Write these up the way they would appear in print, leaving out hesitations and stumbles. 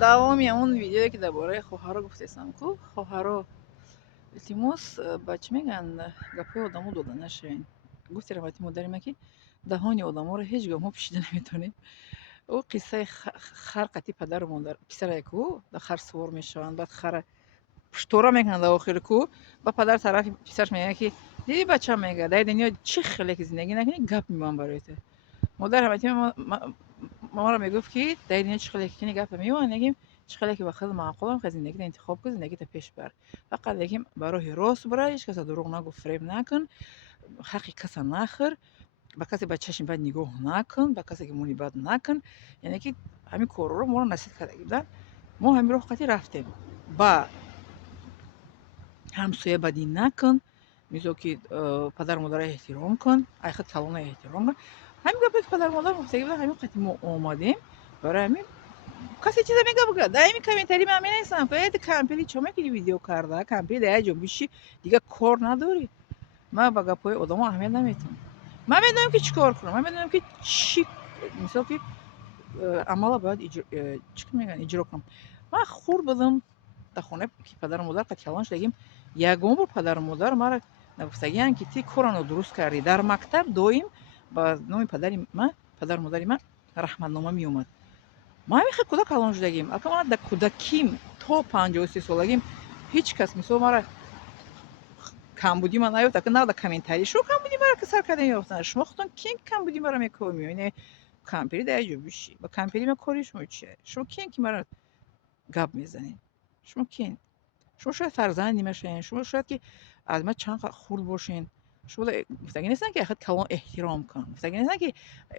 давоми он видеое ки дар бораи хоҳаро гуфтесам ку хоҳаро илтимос ба чӣ мегӯянд гапҳои одамо дода нашавен. гуфти раҳмати модари ман ки даҳони одаморо ҳеҷ гоҳ мо пӯшида наметавонем. ӯ қиссаи хар қатъи падару модар писарае ку дар хар сувор мешаванд, баъд хара пуштора мекунанд дар охир ку ба падар тарафи писараш мегӯяд ки диди бачам мегӯяд дар дунё чӣ хеле ки зиндагӣ накунӣ гап мемонам барояте. модар раҳмати маро мегуфт ки дар дунё чӣ хеле ки кунӣ гапа мемонам, мегӯем чӣ хеле ки ба хеле маъқулам ки зиндагита интихоб кун, зиндагита пеш бар. Фақат лекин ба роҳи рост бара, ҳеҷ каса дурӯғ нагӯ, фреб накун, ҳаққи каса нахӯр, ба касе ба чашми бад нигоҳ накун, ба касе гумони бад накун. Яъне ки ҳамин корро моро насиҳат карда буданд. Мо ҳамин роҳ қатъи рафтем. Ба ҳамсоя бадӣ накун, мисол ки падару модарро эҳтиром кун, айход калонро эҳтиром кун. ҳамин гапе ки падару модар гуфтаги буданд, ҳамин қатъи мо омадем барои ҳамин. Касе чиза мегӯяд дар ҳамин комментари ман менависанд ки эти кампели чо мекунӣ видео карда, кампели дар як ҷо бишӣ, дигар кор надорӣ. Ман ба гапҳои одамо аҳамият наметиҳам. Ман медонам ки чӣ кор кунам, ман медонам ки чӣ мисол ки амала бояд чӣ мегӯянд иҷро кунам. Ман хурд будам дар хона ки падару модар қатъи калон шудагим. Ягон бор падару модар маро нагуфтагианд ки ти корро нодуруст кардӣ. Дар мактаб доим ба номи падару модари ман раҳматнома меомад. Ман ҳамин хел кӯдак калон шудагим. Акан ман дар кӯдаким то 53 солагим ҳеҷ кас мисол мара камбудӣ ман наёфт. Акан навада комментарӣ шумо камбудӣ маро ки сар кардан ёфтанд. Шумо худтон киен ки камбудӣ маро мекомӣ? Кампели дар як ҷо бишӣ. Ба кампели ман кори шумо чие? Шумо киен ки маро гап мезанед? Шумо киен? шумо шояд фарзанди ман шавед, шумо шояд ки аз ман чанд қадр хурд бошед. шумо гуфтагӣ нестанд ки айход калон эҳтиром кун. Гуфтагӣ нестанд ки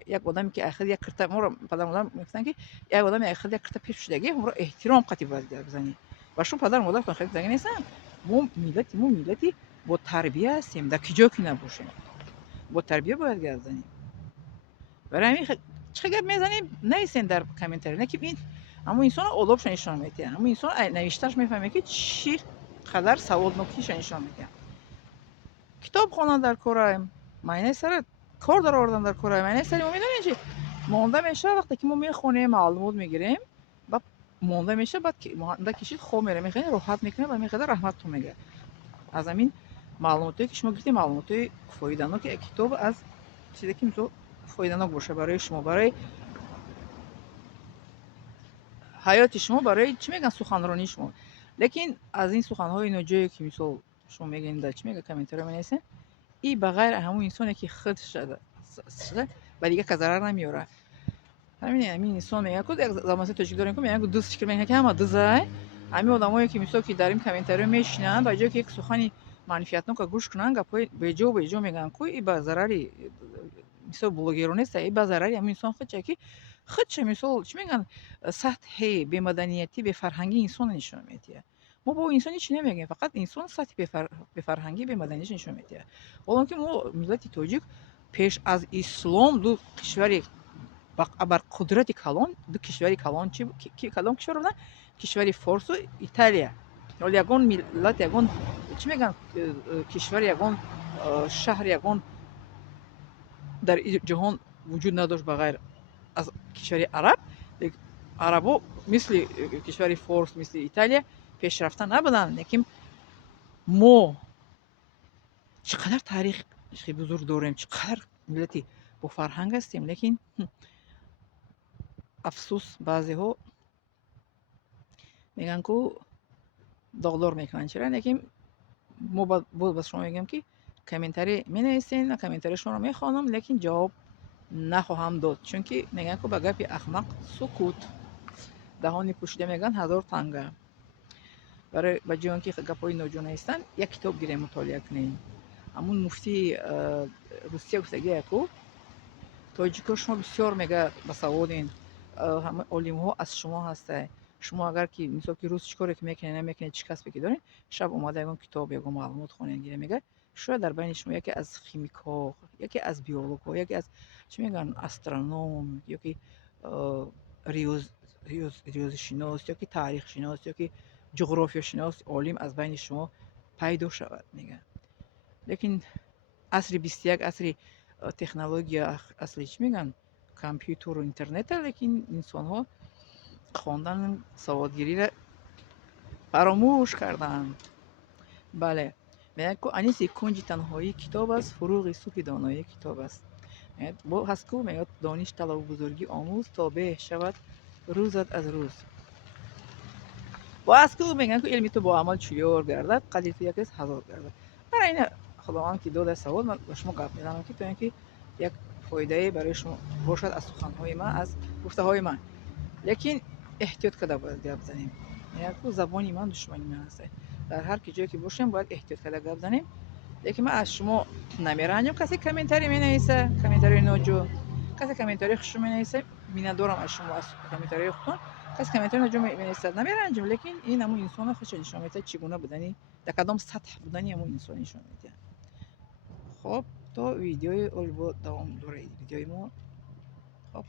як одаме ки айход як кирта моро падару модар мегуфтанд ки як одаме айход як кирта пеш шудагӣ ҳамро эҳтиром қатъи бояд гап занӣ. Ва шумо падару модаратон хеле гуфтагӣ нестанд? мо миллати бо тарбия ҳастем. Дар киҷо ки набошем, бо тарбия бояд гап занем. барои ҳамин чӣ гап мезанем нависен дар комментари. Не ки ин ҳамун инсон одобшо нишон медиҳад. ҳамун инсон навиштааш мефаҳме ки чӣ қадар саводнокиша нишон медиҳад. китоб хондан дар кораем. майнаи сара кор дар овардан дар кораем. майнаи сари мо медонем чӣ монда мешавад. вақте ки мо мехонем, маълумот мегирем, баъд монда мешавад, баъд монда кишид хоб меравем, мехонем, роҳат мекунем, баъд меқадар раҳмататон мегӯяд. аз ҳамин маълумотое ки шумо гирифтем, маълумотои фоиданоки китоб аз чизе ки мисол фоиданок боша барои шумо, барои ҳаёти шумо, барои чӣ мегӯянд суханронии шумо. лекин аз ин суханҳои ноҷое ки мисол шумо мегӯед дар чӣ мегӯяд комментариҳо менависем, и ба ғайр ҳамун инсоне ки худ шуда ба дигар ка зарар намеёрад. ҳамин инсон мегӯяд ку як замонаи тоҷик дорем ку мегӯяд ку дуз фикр мекунад ки ҳама дузай. ҳамин одамое ки мисол ки дар ин комментариҳо мешинанд, ба ҷое ки як сухани манфиатнока гӯш кунанд, гапҳои беҷо мегӯянд ку и ба зарари мисол блогерон неста, и ба зарари ҳамин инсон худша ки худша мисол чӣ мегӯянд сатҳи бемаданияти, бефарҳангии инсонро нишон медиҳад. мо бо инсон ҳеҷ чӣ намегӯем, фақат инсон сатҳи бефарҳангӣ, бемаданиятро нишон медиҳад. ҳолонки мо миллати тоҷик пеш аз ислом ду кишвари абарқудрати калон, ду кишвари калон кадом кишвар буданд? Кишвари Форсу Италия. ҳол ягон миллат, ягон чӣ мегӯянд кишвар, ягон шаҳр, ягон дар ҷаҳон вуҷуд надошт ба ғайр аз кишвари араб. арабо мисли кишвари Форс, мисли Италия пешрафта набуданд. лекин мо чӣ қадар таърихи бузург дорем, чӣ қадар миллати бофарҳанг ҳастем. лекин афсӯс баъзеҳо мегӯянд ку доғдор мекунанд. чира? лекин мо боз ба шумо мегӯям ки комментарӣ менависен, комментарии шуморо мехонам, лекин ҷавоб нахоҳам дод, чунки мегӯянд ку ба гапи ахмақ сукут. даҳони пӯшида мегӯянд ҳазор танга. барои ба ҷои он ки гапҳои ноҷо наистанд, як китоб гирем мутолиа кунем. ҳамун муфтии Русия гуфтагие ку тоҷико шумо бисёр мега басаводен, ҳама олимҳо аз шумо ҳастанд. шумо агар ки мисол ки рӯз чӣ коре ки мекунед, намекунед, чӣ касбе ки доред, шаб омада ягон китоб, ягон маълумот хонед. гирем мега шояд дар байни шумо яке аз химикҳо, яке аз биологҳо, яке аз чӣ мегӯянд астроном, ёки риёзишинос, ёки таърихшинос, ёки ҷуғрофияшинос олим аз байни шумо пайдо шавад. мегӯянд. лекин асри 21 асри технология, асри чӣ мегӯянд компютеру интернета, лекин инсонҳо خواندن سوادگیری را فراموش کردند. بله، میگه که انیس کنج تنهایی کتاب است، فروغ صبح دانایی کتاب است. با هست که میگه دانش طلب و بزرگی آموز تا به شود روزت از روز. با هست که میگن که علم تو با عمل چیار گردد، قدر تو یکی هزار گردد. برای این خداوند که دو سوال من با شما گپ میزنم که تو اینکه یک فایده برای شما باشد از سخنهای من، از گفته های من. لیکن احتیاط کرده باید گپ زنیم. یعنی زبانی من دشمنی من هست. در هر کی جایی که باشیم باید احتیاط کرده گپ زنیم. لیکن من از شما نمیرنجم. کسی کامنتاری می نویسه، کامنتاری نوجو، کسی کامنتاری خوش می نویسه، میندارم از شما از کامنتاری خودتون. کسی کامنتاری نوجو می نویسه نمیرنجم، لیکن این همون انسان خودش نشون میده چگونه بودنی، در کدام سطح بودنی همون انسان نشون میده. خب تا ویدیوی اول دوام دوره ویدیوی ما. خب